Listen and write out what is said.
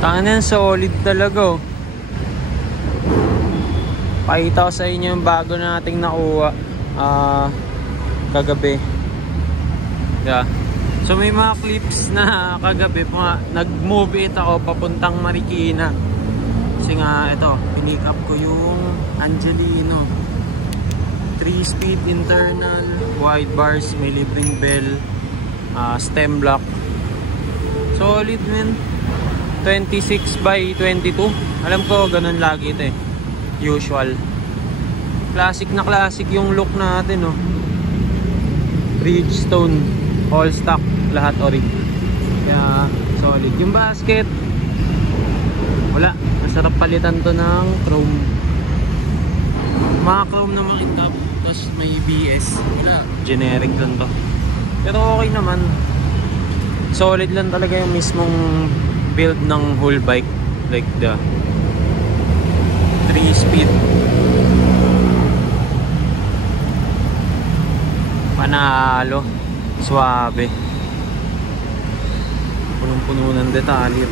Tangan solid talaga oh. Pakita ko sa inyo yung bago nating nakuha kagabi. Yeah. So may mga clips na kagabi nag-move it ako papuntang Marikina. Kasi nga ito, pinick up ko yung Angelino 3-speed internal, wide bars, may libreng bell, stem block. Solid man. 26/22. Alam ko ganun lagi ito eh. Usual. Classic na classic yung look natin oh. Bridgestone, all stock, lahat ori. Kaya solid. Yung basket wala, masarap palitan to ng chrome. Mga chrome na makintap. Tapos may BS. Wala, generic lang to. Pero okay naman. Solid lang talaga yung mismong build ng whole bike. Like the 3-speed. Panalo. Suabe. Punong-puno ng detalye.